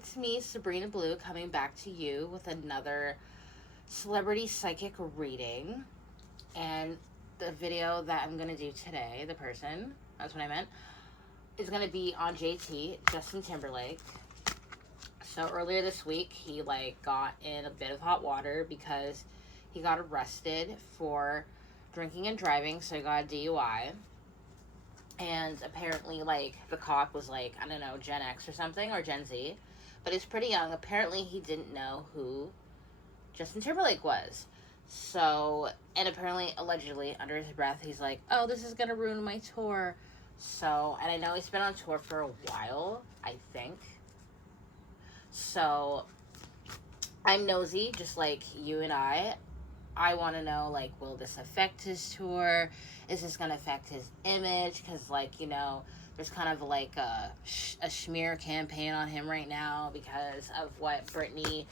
it's me, Sabrina Blue, coming back to you with another celebrity psychic reading. And the video that I'm going to do today, that's what I meant, is going to be on JT, Justin Timberlake. So earlier this week, he got in a bit of hot water because he got arrested for drinking and driving, so he got a DUI. And apparently, the cop was I don't know, Gen X or something, or Gen Z. But he's pretty young. Apparently, he didn't know who Justin Timberlake was. So, and apparently, allegedly, under his breath, he's like, oh, this is going to ruin my tour. So, and I know he's been on tour for a while, I think. So, I'm nosy, just like you and I. I want to know, will this affect his tour? Is this going to affect his image? Because, there's kind of a smear campaign on him right now because of what Britney,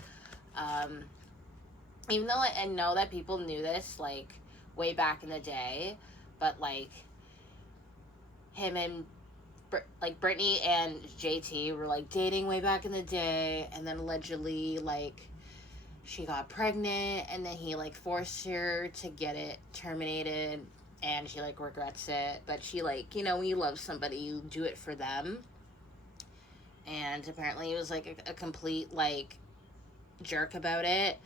even though I know that people knew this, way back in the day, but, him and, Britney and JT were, dating way back in the day, and then allegedly, she got pregnant, and then he, forced her to get it terminated, and she, regrets it, but she, when you love somebody, you do it for them, and apparently he was, a complete, jerk about it,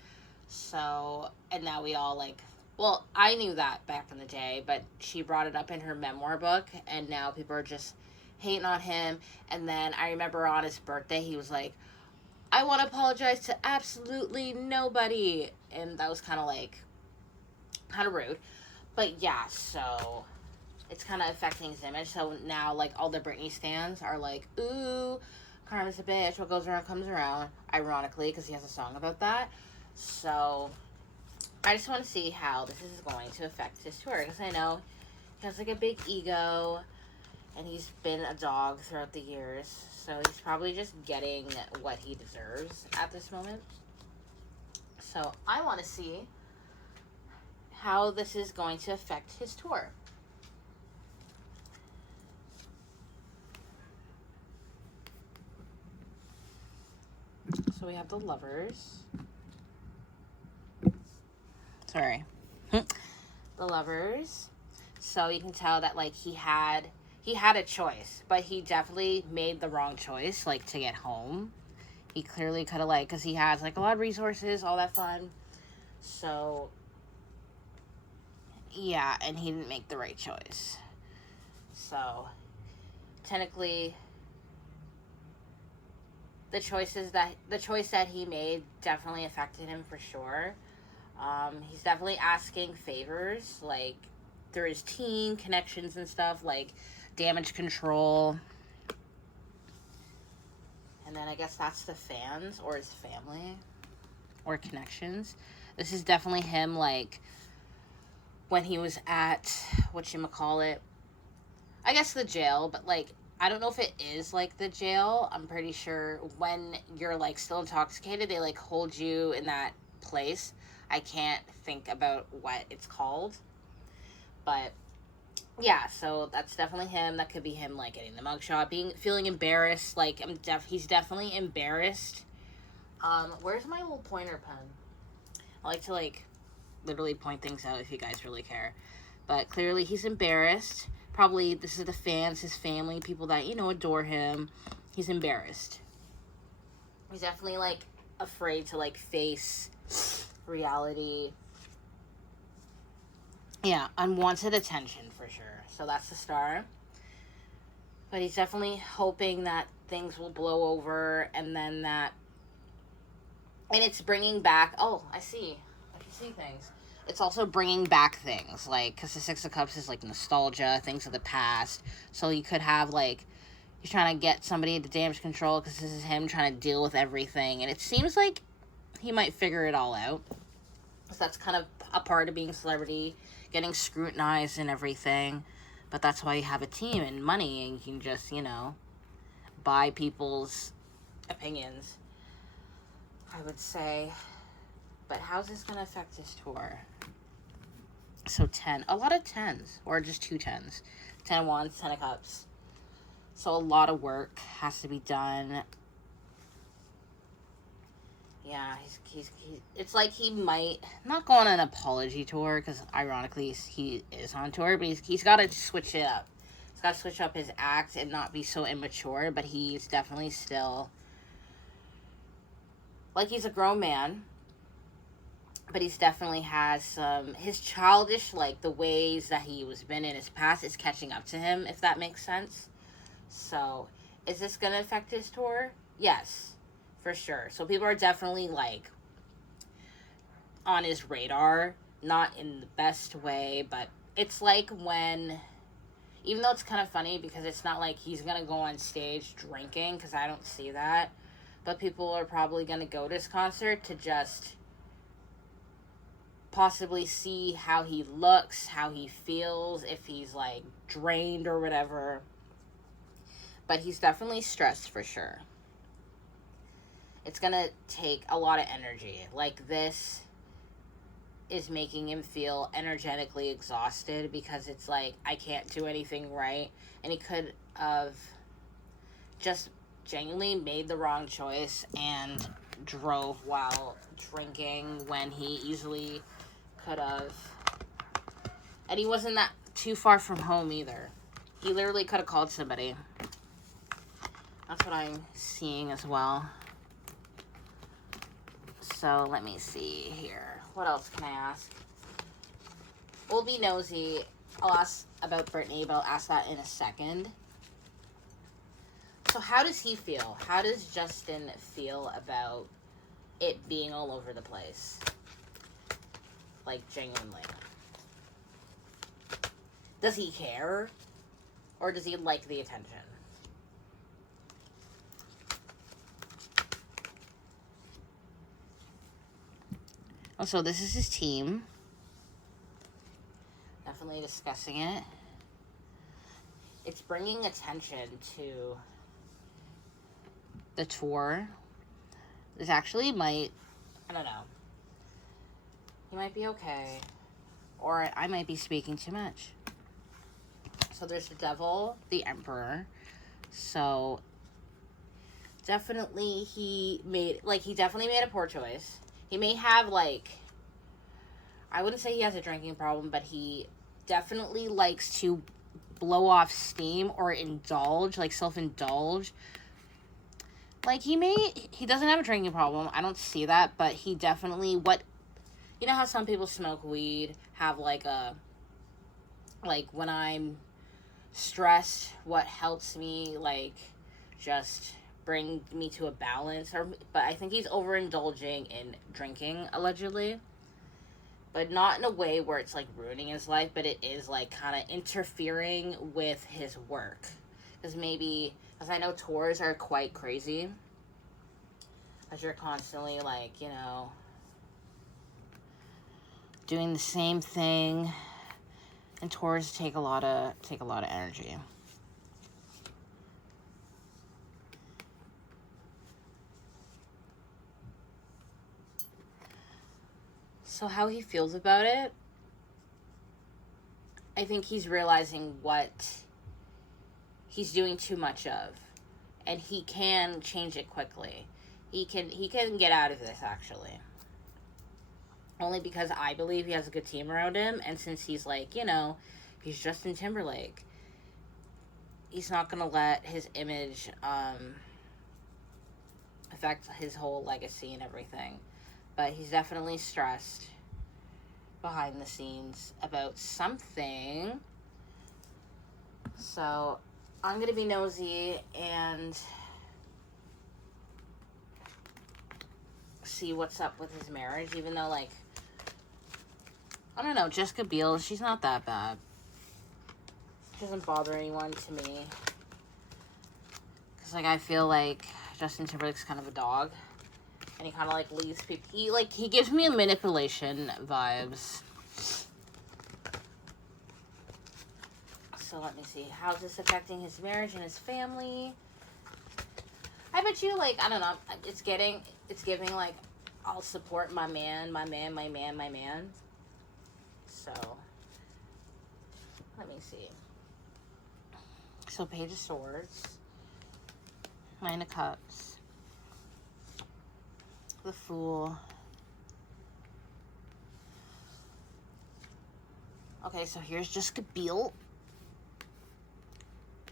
so, and now we all, well, I knew that back in the day, but she brought it up in her memoir book, and now people are just hating on him, and then I remember on his birthday, he was I want to apologize to absolutely nobody. And that was kind of rude. But yeah, so it's kind of affecting his image. So now, all the Britney stans are ooh, karma's a bitch. What goes around comes around. Ironically, because he has a song about that. So I just want to see how this is going to affect his tour. Because I know he has, a big ego. And he's been a dog throughout the years. So he's probably just getting what he deserves at this moment. So I want to see how this is going to affect his tour. So we have the Lovers. Sorry. The Lovers. So you can tell that, he had a choice, but he definitely made the wrong choice, to get home. He clearly could have, because he has, a lot of resources, all that fun. So, yeah, and he didn't make the right choice. So, technically, the choice that he made definitely affected him for sure. He's definitely asking favors, through his team, connections and stuff, damage control. And then I guess that's the fans or his family or connections. This is definitely him, when he was at, whatchamacallit, I guess the jail, but, I don't know if it is, the jail. I'm pretty sure when you're, still intoxicated, they, hold you in that place. I can't think about what it's called. But yeah, so that's definitely him. That could be him, getting the mugshot, feeling embarrassed. He's definitely embarrassed. Where's my little pointer pen? I like to, literally point things out if you guys really care. But clearly he's embarrassed. Probably this is the fans, his family, people that, adore him. He's embarrassed. He's definitely, afraid to, face reality. Yeah, unwanted attention for sure. So that's the Star. But he's definitely hoping that things will blow over and then that... And it's bringing back... Oh, I see. I can see things. It's also bringing back things. Because the Six of Cups is, nostalgia, things of the past. So you could have, he's trying to get somebody into damage control because this is him trying to deal with everything. And it seems like he might figure it all out. So that's kind of a part of being a celebrity, getting scrutinized and everything. But that's why you have a team and money, and you can just, buy people's opinions, I would say. But how's this going to affect his tour? So 10. A lot of 10s. Or just 2 10s. 10 of Wands, 10 of Cups. So a lot of work has to be done. Yeah, it's like he might not go on an apology tour, because ironically he is on tour, but he's got to switch it up. He's got to switch up his act and not be so immature, but he's definitely still, like, he's a grown man, but he's definitely has some, his childish, like, the ways that he was been in his past is catching up to him, if that makes sense. So, is this going to affect his tour? Yes, for sure. So people are definitely, like, on his radar, not in the best way, but it's like when, even though it's kind of funny because it's not like he's going to go on stage drinking, because I don't see that, but people are probably going to go to this concert to just possibly see how he looks, how he feels, if he's, like, drained or whatever. But he's definitely stressed for sure. It's gonna take a lot of energy. Like, this is making him feel energetically exhausted, because it's like, I can't do anything right. And he could have just genuinely made the wrong choice and drove while drinking when he easily could have. And he wasn't that too far from home either. He literally could have called somebody. That's what I'm seeing as well. So let me see here. What else can I ask? We'll be nosy. I'll ask about Brittany, but I'll ask that in a second. So how does he feel? How does Justin feel about it being all over the place? Like, genuinely. Does he care? Or does he like the attention? Also, this is his team. Definitely discussing it. It's bringing attention to the tour. This actually might, I don't know. He might be okay. Or I might be speaking too much. So there's the devil, the emperor. So definitely he definitely made a poor choice. He may have, like, I wouldn't say he has a drinking problem, but he definitely likes to blow off steam or indulge, like self-indulge. Like, he doesn't have a drinking problem. I don't see that, but he definitely, you know how some people smoke weed, have like when I'm stressed, what helps me, like, just bring me to a balance, but I think he's overindulging in drinking, allegedly, but not in a way where it's, like, ruining his life, but it is, like, kind of interfering with his work, because I know tours are quite crazy, as you're constantly, like, you know, doing the same thing, and tours take a lot of energy. So how he feels about it, I think he's realizing what he's doing too much of, and he can change it quickly. He can get out of this, actually. Only because I believe he has a good team around him, and since he's, like, you know, he's Justin Timberlake, he's not gonna let his image affect his whole legacy and everything. But he's definitely stressed behind the scenes about something. So I'm gonna be nosy and see what's up with his marriage, even though, like, I don't know, Jessica Biel, she's not that bad. She doesn't bother anyone to me. Because, like, I feel like Justin Timberlake's kind of a dog. And he kind of, like, leaves people. He gives me a manipulation vibes. So let me see. How's this affecting his marriage and his family? I bet you, like, I don't know. It's giving, like, I'll support my man. So, let me see. So, Page of Swords. Nine of Cups. The Fool. Okay, so here's Jessica Biel.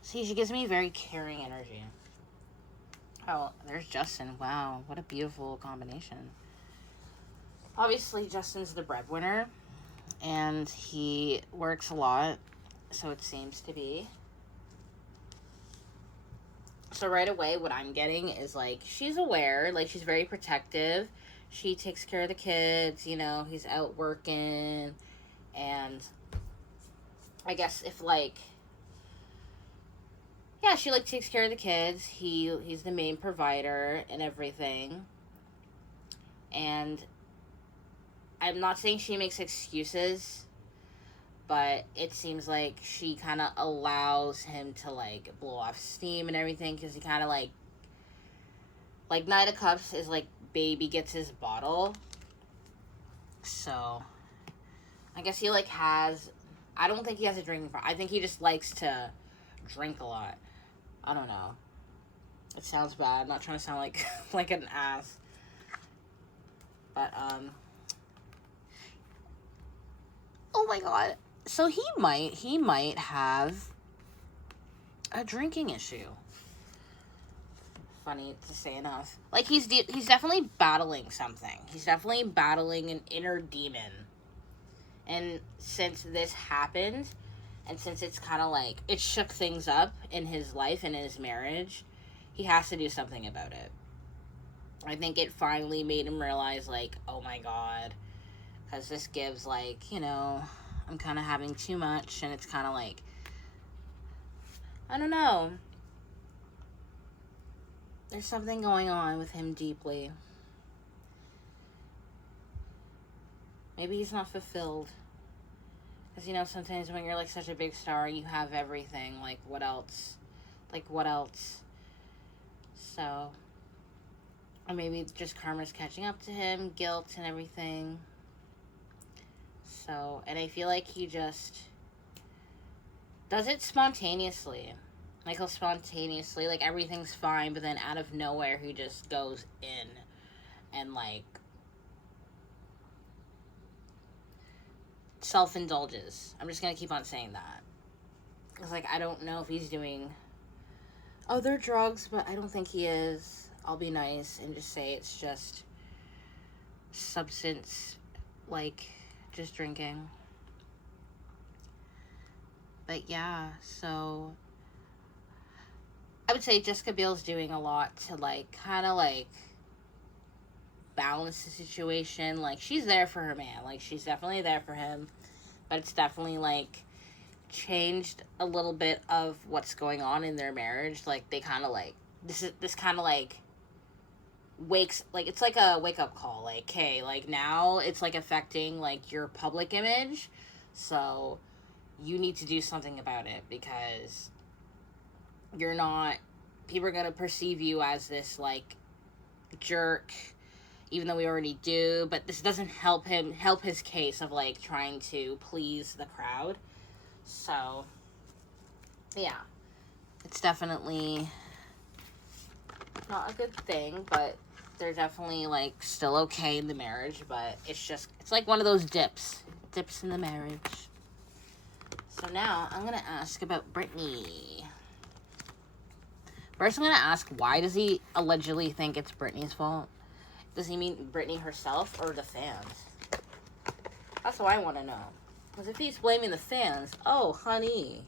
See, she gives me very caring energy. Oh, there's Justin. Wow, what a beautiful combination. Obviously, Justin's the breadwinner, and he works a lot, so it seems to be. So right away, what I'm getting is, like, she's aware, like, she's very protective. She takes care of the kids, you know, he's out working, and I guess if, like, yeah, she, like, takes care of the kids. He's the main provider and everything. And I'm not saying she makes excuses, but it seems like she kind of allows him to, like, blow off steam and everything, because he kind of, like, Knight of Cups is, like, baby gets his bottle. So, I guess he, like, has, I don't think he has a drinking problem. I think he just likes to drink a lot. I don't know. It sounds bad. I'm not trying to sound like like an ass. But, oh my god. So he might have a drinking issue. Funny to say enough. Like, he's definitely battling something. He's definitely battling an inner demon. And since this happened, and since it's kind of like, it shook things up in his life and in his marriage, he has to do something about it. I think it finally made him realize, like, oh my god. Because this gives, like, you know, I'm kind of having too much, and it's kind of like, I don't know. There's something going on with him deeply. Maybe he's not fulfilled. Because, you know, sometimes when you're, like, such a big star, you have everything. Like, what else? Like, what else? So, or maybe just karma's catching up to him, guilt and everything. So, and I feel like he just does it spontaneously. Like, he'll spontaneously, like, everything's fine, but then out of nowhere, he just goes in and, like, self-indulges. I'm just gonna keep on saying that. It's like, I don't know if he's doing other drugs, but I don't think he is. I'll be nice and just say it's just substance, like, just drinking. But yeah, so I would say Jessica Biel's doing a lot to, like, kind of, like, balance the situation. Like, she's there for her man. Like, she's definitely there for him. But it's definitely, like, changed a little bit of what's going on in their marriage. Like, they kind of, like, this kind of, like, wakes, like, it's like a wake-up call. Like, hey, like, now it's, like, affecting, like, your public image. So you need to do something about it, because you're not, people are going to perceive you as this, like, jerk, even though we already do, but this doesn't help his case of, like, trying to please the crowd. So, yeah, it's definitely not a good thing, but they're definitely, like, still okay in the marriage, but it's like one of those dips in the marriage. So now I'm going to ask about Britney. First, I'm going to ask, why does he allegedly think it's Britney's fault? Does he mean Britney herself or the fans? That's what I want to know. Because if he's blaming the fans, oh, honey.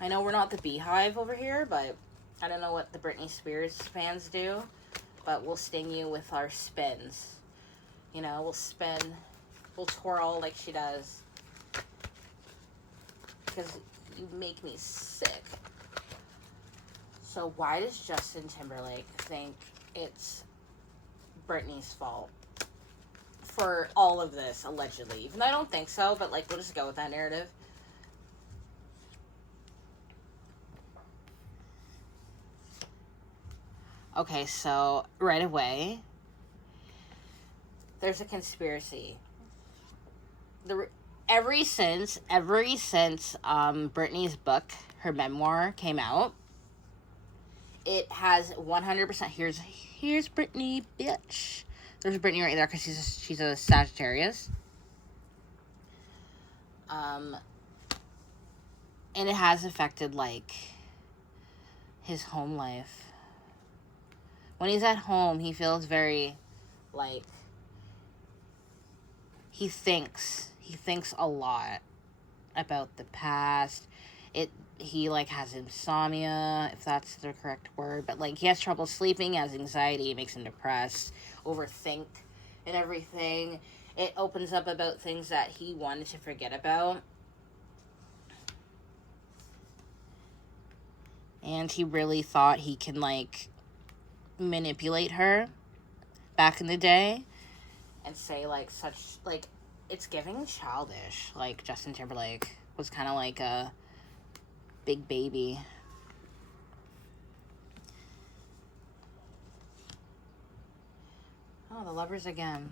I know we're not the Beehive over here, but I don't know what the Britney Spears fans do. But we'll sting you with our spins. You know, we'll spin, we'll twirl like she does. Because you make me sick. So why does Justin Timberlake think it's Britney's fault for all of this, allegedly? Even though I don't think so, but, like, we'll just go with that narrative. Okay, so right away, there's a conspiracy. Ever since Britney's book, her memoir, came out, it has 100%. Here's Brittany, bitch. There's Brittany right there because she's a Sagittarius. And it has affected, like, his home life. When he's at home, he feels very, like, he thinks a lot about the past. He, like, has insomnia, if that's the correct word, but, like, he has trouble sleeping, he has anxiety, it makes him depressed, overthink, and everything. It opens up about things that he wanted to forget about. And he really thought he can, like, manipulate her back in the day and say, like, such, like, it's giving childish. Like, Justin Timberlake was kind of like a big baby. Oh, the Lovers again.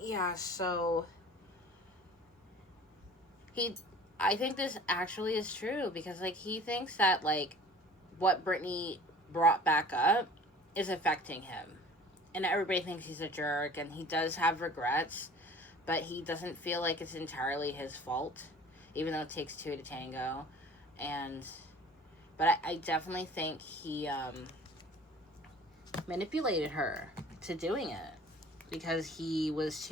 Yeah, so I think this actually is true because, like, he thinks that, like, what Brittany brought back up is affecting him. And everybody thinks he's a jerk, and he does have regrets, but he doesn't feel like it's entirely his fault, even though it takes two to tango. But I definitely think he manipulated her to doing it because he was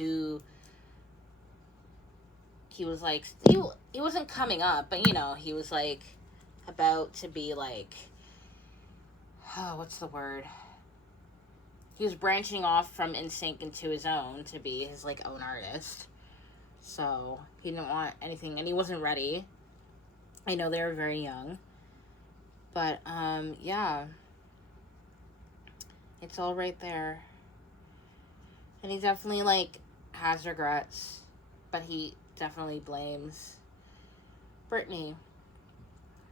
like, he wasn't coming up, but, you know, he was, like, about to be, like, oh, what's the word? He was branching off from NSYNC into his own to be his, like, own artist. So, he didn't want anything, and he wasn't ready. I know they were very young. But, yeah. It's all right there. And he definitely, like, has regrets. But he definitely blames Brittany.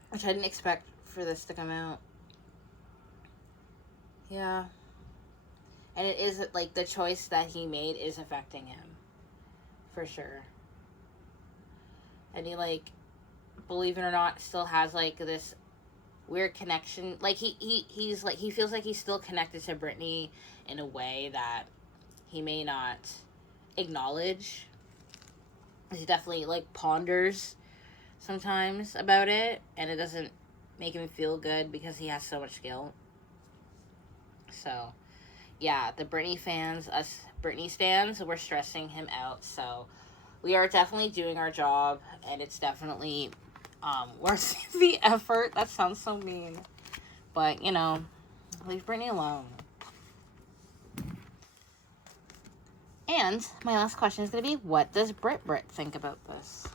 Which I didn't expect for this to come out. Yeah. And it is, like, the choice that he made is affecting him. For sure. And he, like, believe it or not, still has, like, this weird connection. Like, he's, like, he feels like he's still connected to Brittany in a way that he may not acknowledge. He definitely, like, ponders sometimes about it, and it doesn't make him feel good because he has so much guilt. So, yeah, the Brittany fans, us Brittany stans, we're stressing him out. So, we are definitely doing our job, and it's definitely worth the effort. That sounds so mean. But, you know, leave Brittany alone. And my last question is going to be, what does Brit think about this?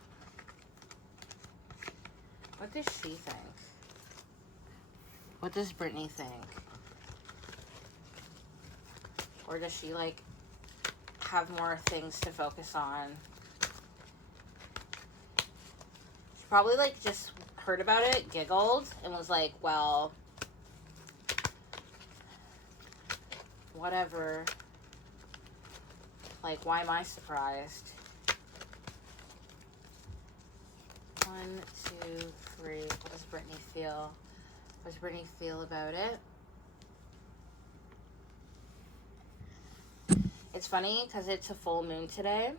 What does she think? What does Brittany think? Or does she, like, have more things to focus on? She probably, like, just heard about it, giggled, and was like, well, whatever. Like, why am I surprised? 1, 2, 3. What does Brittany feel? What does Brittany feel about it? It's funny because it's a full moon today.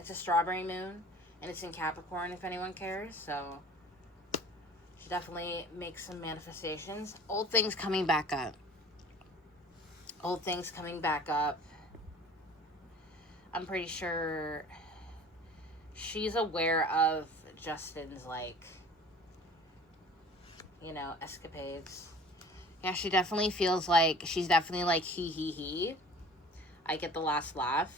It's a strawberry moon, and it's in Capricorn, if anyone cares. So, she definitely makes some manifestations. Old things coming back up. Old things coming back up. I'm pretty sure she's aware of Justin's, like, you know, escapades. Yeah, she definitely feels like, she's definitely like, he. I get the last laugh.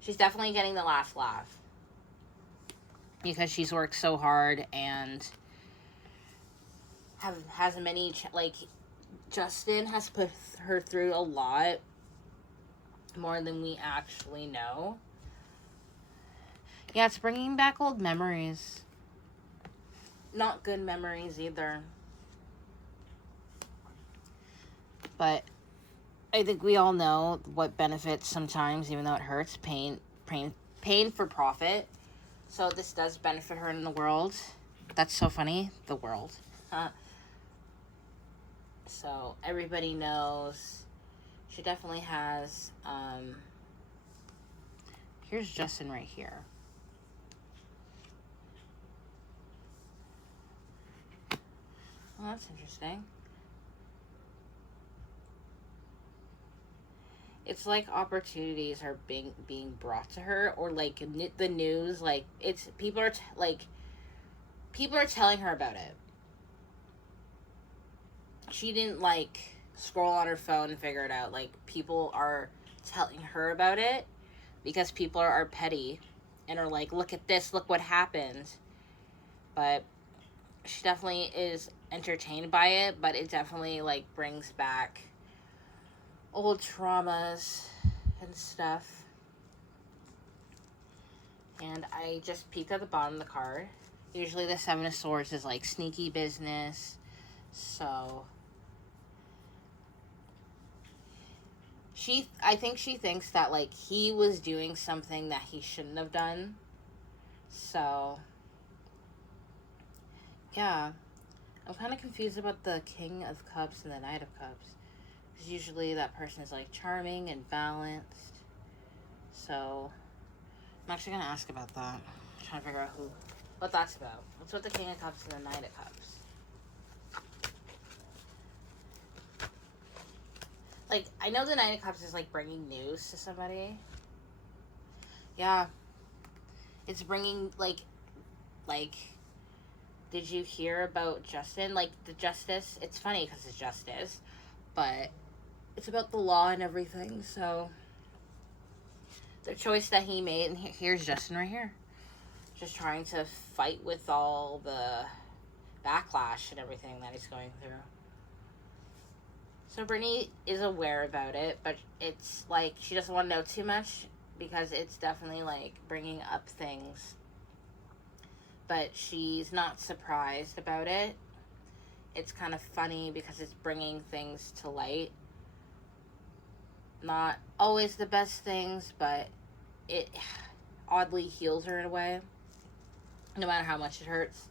She's definitely getting the last laugh. Because she's worked so hard and has many, like, Justin has put her through a lot. More than we actually know. Yeah, it's bringing back old memories. Not good memories either. But I think we all know what benefits sometimes, even though it hurts, pain for profit. So this does benefit her in the world. That's so funny. The world. So everybody knows. She definitely has, here's Justin right here. Well, that's interesting. It's like opportunities are being brought to her, or like the news, like it's people are people are telling her about it. She didn't like scroll on her phone and figure it out. Like people are telling her about it because people are petty and are like, look at this, look what happened. But she definitely is entertained by it, but it definitely like brings back old traumas and stuff. And I just peeked at the bottom of the card. Usually the Seven of Swords is like sneaky business. So I think she thinks that like he was doing something that he shouldn't have done. So yeah, I'm kind of confused about the King of Cups and the Knight of Cups. Because usually that person is like charming and balanced. So I'm actually going to ask about that. I'm trying to figure out what that's about. What's with the King of Cups and the Knight of Cups? Like, I know the Knight of Cups is like bringing news to somebody. Yeah. It's bringing like, did you hear about Justin? Like, the justice. It's funny because it's justice. But it's about the law and everything. So the choice that he made. And here's Justin right here. Just trying to fight with all the backlash and everything that he's going through. So Brittany is aware about it, but it's like she doesn't want to know too much because it's definitely like bringing up things. But she's not surprised about it. It's kind of funny because it's bringing things to light. Not always the best things, but it oddly heals her in a way. No matter how much it hurts.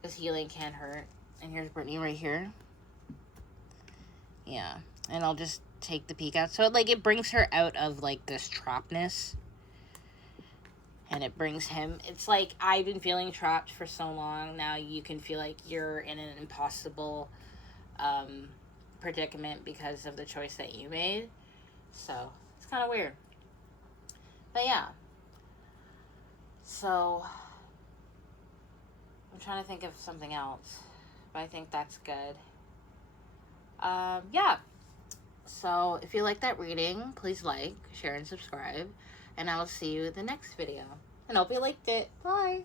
Because healing can hurt. And here's Brittany right here. Yeah. And I'll just take the peek out. So, like, it brings her out of, like, this trappedness. And it brings him... It's like, I've been feeling trapped for so long. Now you can feel like you're in an impossible predicament because of the choice that you made. So, it's kind of weird. But, yeah. So, I'm trying to think of something else. But I think that's good. Yeah. So, if you like that reading, please like, share, and subscribe. And I will see you in the next video. And I hope you liked it. Bye.